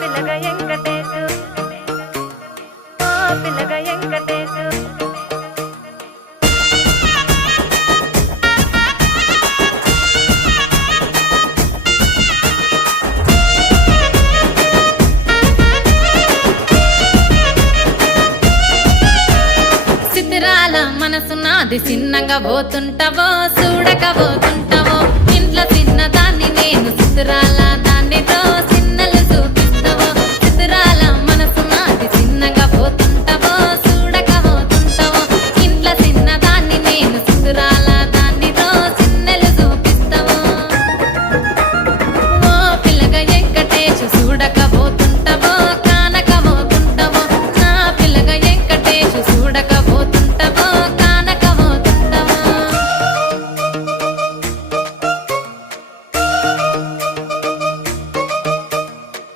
పిల్లగ వెంకటేశు ఓ పిల్లగ వెంకటేశు సిద్ధిరాల మనసు నాది చిన్నగా పోతుంటావో చూడక పోతుంటావో ఇంట్లో చిన్నదాన్ని నేను సిద్ధిరాల దాన్ని